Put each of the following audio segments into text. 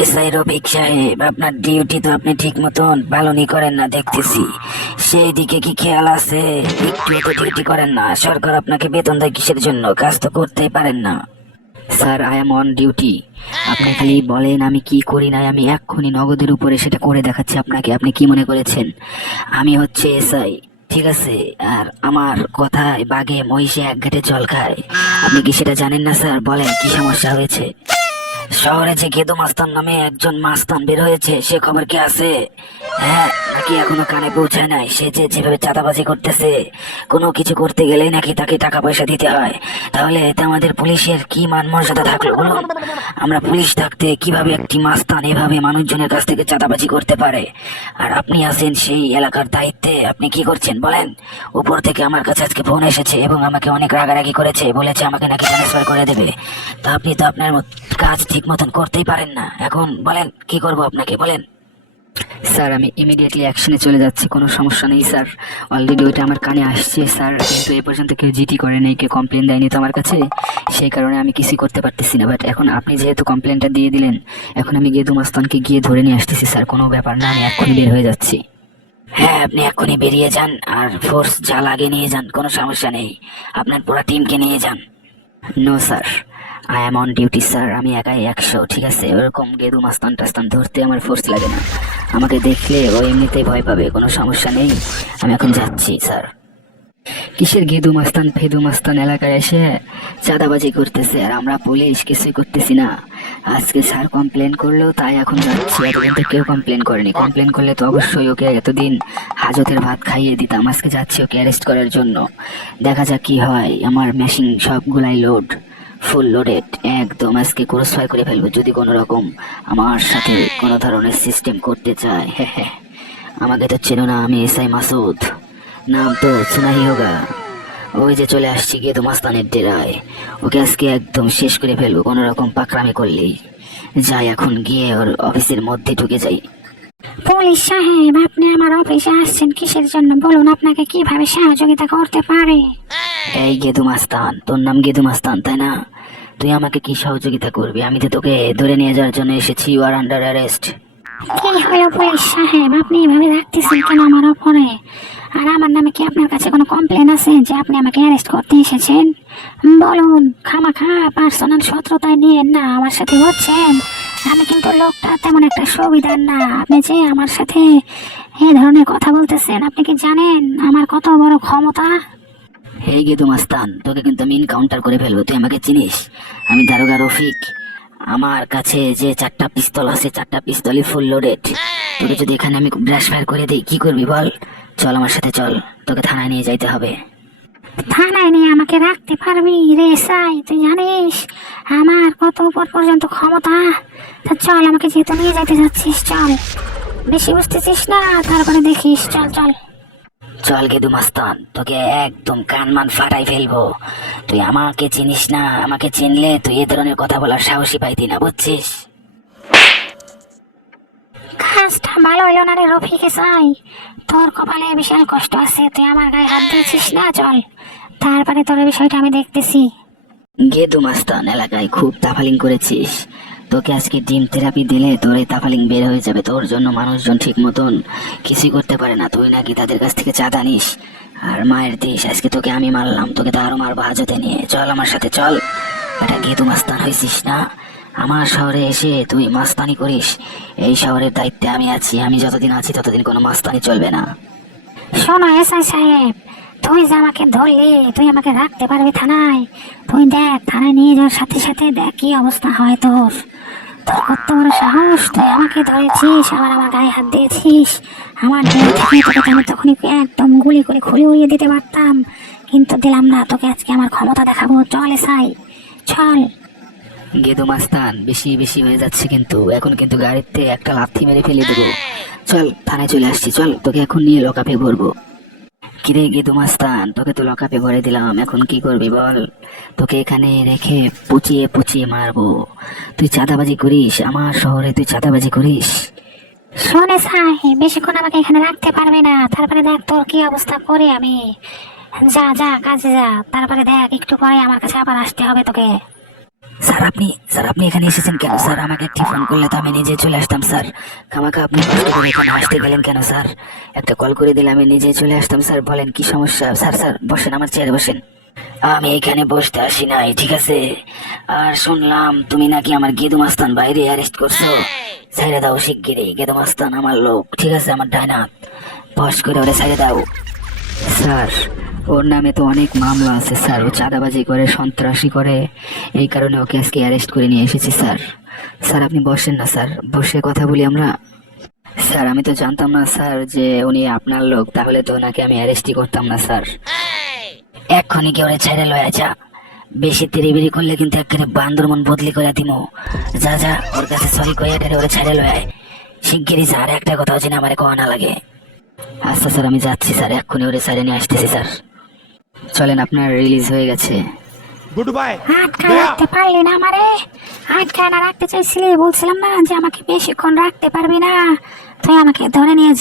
SI Rafiq সাহেব আপনার duty তো আপনি ঠিক মতন পালনই করেন না, দেখতেছি। সেই দিকে কি খেয়াল আছে? ডিউটি করেন না, সরকার আপনাকে বেতন দেয় কিসের জন্য? কাজ তো করতেই পারেন না। Sir, I am on duty. আপনি খালি বলেন আমি কি করি নাই, আমি এক্ষুনি নগদের উপরে সেটা করে দেখাচ্ছি আপনাকে। আপনি কি মনে করেছেন? আমি হচ্ছে এসআই, ঠিক আছে? আর আমার কথায় বাঘে, মহিষে এক ঘাটে জল খায়। আপনি কি সেটা জানেন না, স্যার? বলেন, কি সমস্যা হয়েছে? শহরে যে গেদু মাস্তান নামে একজন মাস্তান বের হয়েছে, সে খবর কি আছে? হ্যাঁ নাকি এখনও কানে পৌঁছায় নাই? সে যে যেভাবে চাঁদাবাজি করতেছে, কোনো কিছু করতে গেলেই নাকি তাকে টাকা পয়সা দিতে হয়। তাহলে এতে আমাদের পুলিশের কি মান মর্যাদা থাকল বলুন? আমরা পুলিশ থাকতে কীভাবে একটি মাস্তান এভাবে মানুষজনের কাছ থেকে চাঁদাবাজি করতে পারে? আর আপনি আছেন সেই এলাকার দায়িত্বে, আপনি কি করছেন বলেন? উপর থেকে আমার কাছে আজকে ফোন এসেছে এবং আমাকে অনেক রাগারাগি করেছে, বলেছে আমাকে নাকি ট্রান্সফার করে দেবে। তা আপনি তো আপনার মত- কাজ ঠিক মতন করতেই পারেন না। এখন বলেন কি করব আপনাকে বলেন। স্যার আমি ইমিডিয়েটলি অ্যাকশনে চলে যাচ্ছি কোনো সমস্যা নেই স্যার। অলরেডি ওইটা আমার কানে আসছে স্যার। কিন্তু এ পর্যন্ত কেউ জিটি করে নেই কেউ কমপ্লেন দেয়নি তো আমার কাছে। সেই কারণে আমি কিছুই করতে পারতেছি না বাট এখন আপনি যেহেতু কমপ্লেনটা দিয়ে দিলেন এখন আমি গেদু মাস্তানকে গিয়ে ধরে নিয়ে আসতেছি স্যার। কোনো ব্যাপার না আমি এক্ষুনি বের হয়ে যাচ্ছি। হ্যাঁ আপনি এক্ষুনি বেরিয়ে যান আর ফোর্স যা লাগে নিয়ে যান কোনো সমস্যা নেই। আপনার পুরো টিমকে নিয়ে যান। No sir. I am on duty sir আমি একাই একশো, ঠিক আছে? ওরকম গেদু মাস্তান টাস্তান ধরতে আমার ফোর্স লাগে না। আমাকে দেখলে ও এমনিতেই ভয় পাবে, কোনো সমস্যা নেই। আমি এখন যাচ্ছি স্যার কিসের গেদু মাস্তান, ফেদু মাস্তান এলাকায় এসে চাঁদাবাজি করতেছে? আর আমরা পুলিশ কিছুই করতেছি না। আজকে স্যার কমপ্লেন করলেও তাই এখন যাচ্ছি। এতদিন তো কেউ কমপ্লেন করেনি। কমপ্লেন করলে তো অবশ্যই ওকে এতদিন হাজতের ভাত খাইয়ে দিতাম। আজকে যাচ্ছি ওকে অ্যারেস্ট করার জন্য। দেখা যাক কি হয়। আমার মেশিন সবগুলাই লোড ফুল লোডেড একদম আজকে ক্রস ফায়ার করে ফেলব। যদি কোনো রকম আমার সাথে কোনো ধরনের সিস্টেম করতে চায় আমাকে তো চেনো না আমি এসআই মাসুদ। নাম তো সুনাহি হোগা। ওই যে চলে আসছি গিয়ে তো মাস্তানের ডেরায়। ওকে আজকে একদম শেষ করে ফেলব, কোনো রকম পাকরামি করলেই। যাই এখন গিয়ে ওর অফিসের মধ্যে ঢুকে যাই। পুলিশ সাহেব, আপনি আমার অফিসে আসছেন কিসের জন্য? বলুন, আপনাকে কীভাবে সহযোগিতা করতে পারে? এই গেদু মাস্তান, তোর নাম গেদু মাস্তান, তাই না? তুই আমাকে কি সহযোগিতা করবি? আমি তো তোকে ধরে নিয়ে যাওয়ার জন্য এসেছি ইউ আর আন্ডার অ্যারেস্ট কি হলো পুলিশ সাহেব? আপনি এভাবে রাখতেছেন কেন আমার ওপরে? আর আমার নামে কি আপনার কাছে কোনো কমপ্লেন আছে যে আপনি আমাকে অ্যারেস্ট করতে এসেছেন? বলুন, খামাখা পার্সোনাল শত্রুতায় নিয়ে না, আমার সাথে হচ্ছেন? আমি কিন্তু লোকটা, তেমন একটা সুবিধার না। আপনি যে আমার সাথে এ ধরনের কথা বলতেছেন, আপনি কি জানেন আমার কত বড় ক্ষমতা? এই গেদু মাস্তান তোকে কিন্তু আমি কাউন্টার করে ফেলব, তুই আমাকে চিনিস? আমি দারোগা রফিক। আমার কাছে যে চারটা পিস্তল আছে, চারটা পিস্তলই ফুল লোডেড তোকে যদি এখানে আমি ব্রাশ ফায়ার করে দিই, কি করবি বল? চল আমার সাথে চল, তোকে থানায় নিয়ে যাইতে হবে। থানায় নিয়ে আমাকে রাখতে পারবি রে সাই, তুই জানিস? আমার কত উপর পর্যন্ত ক্ষমতা? তা চল, আমাকে যেহেতু নিয়ে যেতে যাচ্ছিস, চল। বেশি বুঝতেছিস না, তারপরে দেখিস, চল চল। চল গেদু মাস্তান তোকে একদম কান মান ফাটাই ফেলব। তুই আমাকে চিনিস না আমাকে চিনলে তুই এ ধরনের কথা বলার সাহসী পাইতি না বুঝছিস? কাজটা ভালো হইল না রে রফিকে চাই। তোর কপালে বিশাল কষ্ট আছে তুই আমার গায়ে হাত দিয়েছিস না চল। তারপরে তোর বিষয়টা আমি দেখতেছি। গেদু মাস্তান এলাকায় খুব তাফালিং করেছিস। তোকে আজকে ডিম থেরাপি দিলে তোর এই তাফালিং বের হয়ে যাবে। তোর জন্য মানুষজন ঠিক মতন কিছুই করতে পারে না। তুই নাকি তাদের কাছ থেকে চাঁদা নিস। আর মায়ের দিস আজকে তোকে আমি মারলাম। তোকে তো আরও মারবো হাজতে নিয়ে। চল আমার সাথে, চল। এটা গেদু মাস্তান হয়েছিস না? আমার শহরে এসে তুই মাস্তানি করিস। এই শহরের দায়িত্বে আমি আছি। আমি যতদিন আছি, ততদিন কোনো মাস্তানি চলবে না। শোনো এসআই সাহেব। তুই যে আমাকে ধরলি, তুই আমাকে রাখতে পারবি থানায়। তুই দেখ, থানায় নিয়ে যাওয়ার সাথে সাথে দেখ কি অবস্থা হয় তোর। তোর কত বড় সাহস, তুই আমাকে ধরেছিস, আবার আমার গায়ে হাত দিয়েছিস। আমার আমি তখনই একদম গুলি করে খুলে উড়িয়ে দিতে পারতাম। কিন্তু দিলাম না, তোকে আজকে আমার ক্ষমতা দেখাবো। চল এসাই চল। গেদু মাস্তান, বেশি বেশি হয়ে যাচ্ছে কিন্তু। এখন কিন্তু গাড়িতে একটা লাথি মেরে ফেলে দেবো। চল, থানায় চলে আসছি। চল, তোকে এখন নিয়ে লকাপে ভরবো। কিরে গেদু মাস্তান তোকে তো লকাপে ভরে দিলাম, এখন কি করবি বল? তোকে এখানে রেখে পুচিয়ে পুচিয়ে মারবো। তুই চাঁদাবাজি করিস, আমার শহরে তুই চাঁদাবাজি করিস। শোনে সাহেব, বেশিক্ষণ আমাকে এখানে রাখতে পারবে না। তারপরে দেখ তোর কি অবস্থা করে আমি। যা যা, কাজে যা। তারপরে দেখ, একটু পরে আমার কাছে আবার আসতে হবে তোকে। স্যার, আপনি স্যার, আপনি এখানে এসেছেন কেন? স্যার, আমাকে একটি ফোন করলে তো আমি নিজে চলে আসতাম, স্যার। খামাখা, আপনি আসতে গেলেন কেন, স্যার? একটা কল করে দিলে আমি নিজে চলে আসতাম, স্যার। বলেন, কি সমস্যা? স্যার স্যার, বসেন, আমার চেয়ারে বসেন। আমি এখানে বসতে আসি নাই, ঠিক আছে? আর শুনলাম, তুমি নাকি আমার গেদু মাস্তান বাইরে অ্যারেস্ট করছ। সাইরে দাও, শিগগিরই গেদু মাস্তান আমার লোক, ঠিক আছে, আমার ডাইনাত। বস করে ওরে ছেড়ে দাও। স্যার ওর নামে তো অনেক মামলা আছে, স্যার। ও চাঁদাবাজি করে, সন্ত্রাসী করে। এই কারণে ওকে আজকে অ্যারেস্ট করে নিয়ে এসেছি, স্যার। স্যার, আপনি বসেন না, স্যার। বসে কথা বলি আমরা। স্যার, আমি তো জানতাম না, স্যার, যে উনি আপনার লোক। তাহলে তো ওনাকে আমি অ্যারেস্টই করতাম না, স্যার। এক্ষুনি কি ওরে ছেড়ে লয়া যা। বেশি তেরিবিরি করলে কিন্তু একেবারে বান্দরমন বদলি করে দিমো। যা যা, ওর কাছে সরি কয়ে ওরে ছেড়ে লয় শিগগিরই স্যার, একটা কথা হচ্ছে না আমার কোয়া না লাগে। আচ্ছা স্যার, আমি যাচ্ছি, স্যার। এক্ষুনি ওরে ছেড়ে নিয়ে আসতেছি, স্যার। চলেন আপনার রিলিজ হয়ে গেছে। গুড বাই আটকা রাখতে পারলি না আমারে? আটকা না রাখতে চাইছিলি? বলছিলাম না যে আমাকে বেশিক্ষণ রাখতে পারবি না। তুই আমাকে ধরে নিয়ে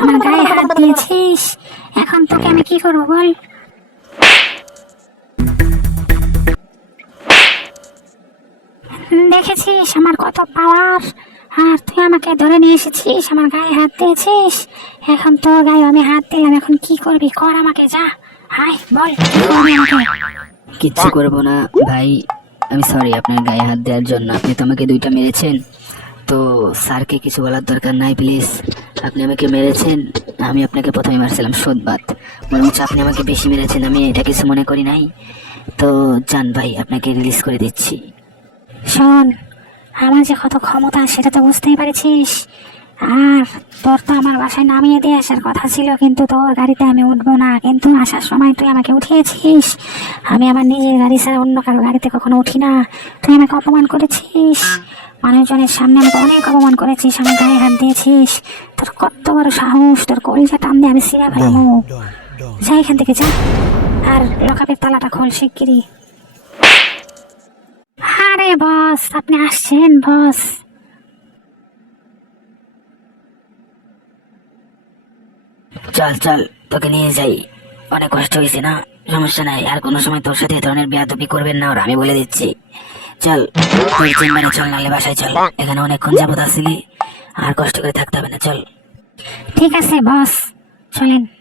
আমার গায়ে হাত দিয়েছিস। এখন তোকে আমি কি করব বল? দেখেছিস আমার কত পাওয়ার আর তুই আমাকে ধরে নিয়ে এসেছিস আমার গায়ে হাত দিয়েছিস। এখন তোর গায়ে আমি হাত দিলাম এখন কি করবি? কর আমাকে যা। হাই বল। কিচ্ছু করব না। ভাই আমি সরি আপনার গায়ে হাত দেওয়ার জন্য। আপনি তো আমাকে দুইটা মেরেছেন। তো স্যারকে কিছু বলার দরকার নাই প্লিজ আপনি আমাকে মেরেছেন আমি আপনাকে প্রথমে মারছিলাম সোদবাদ। বরঞ্চ আপনি আমাকে বেশি মেরেছেন আমি এটা কিছু মনে করি নাই। তো যান ভাই আপনাকে রিলিজ করে দিচ্ছি। শোন আমার যে কত ক্ষমতা সেটা তো বুঝতেই পারছিস। আর তোর তো আমার বাসায় নামিয়ে দিয়ে আসার কথা ছিল কিন্তু তোর গাড়িতে আমি উঠবো না। কিন্তু আসার সময় তুই আমাকে উঠিয়েছিস। আমি আমার নিজের গাড়ি ছাড়া অন্য কারও গাড়িতে কখনো উঠি না। তুই আমাকে অপমান করেছিস। মানুষজনের সামনে আমাকে অনেক অপমান করেছিস আমার গায়ে হাত দিয়েছিস। তোর কত বড় সাহস তোর কলিজা টান দিয়ে আমি সিরা ফেলামো যা এখান থেকে যা। আর লকাপের তালাটা খোল শিগগিরি আরে বস আপনি আসছেন বস। চল চল, তোকে নিয়ে যাই। অনেক কষ্ট হয়েছে না? সমস্যা নাই, আর কোনো সময় তোর সাথে এ ধরনের বেয়াদবি করবেন না ওরা, আমি বলে দিচ্ছি। চল, তুই চেম্বারে চল, নাহলে বাসায় চল। এখানে অনেকক্ষণ যাবত আসিলি, আর কষ্ট করে থাকতে হবে না, চল। ঠিক আছে, বস, চলেন।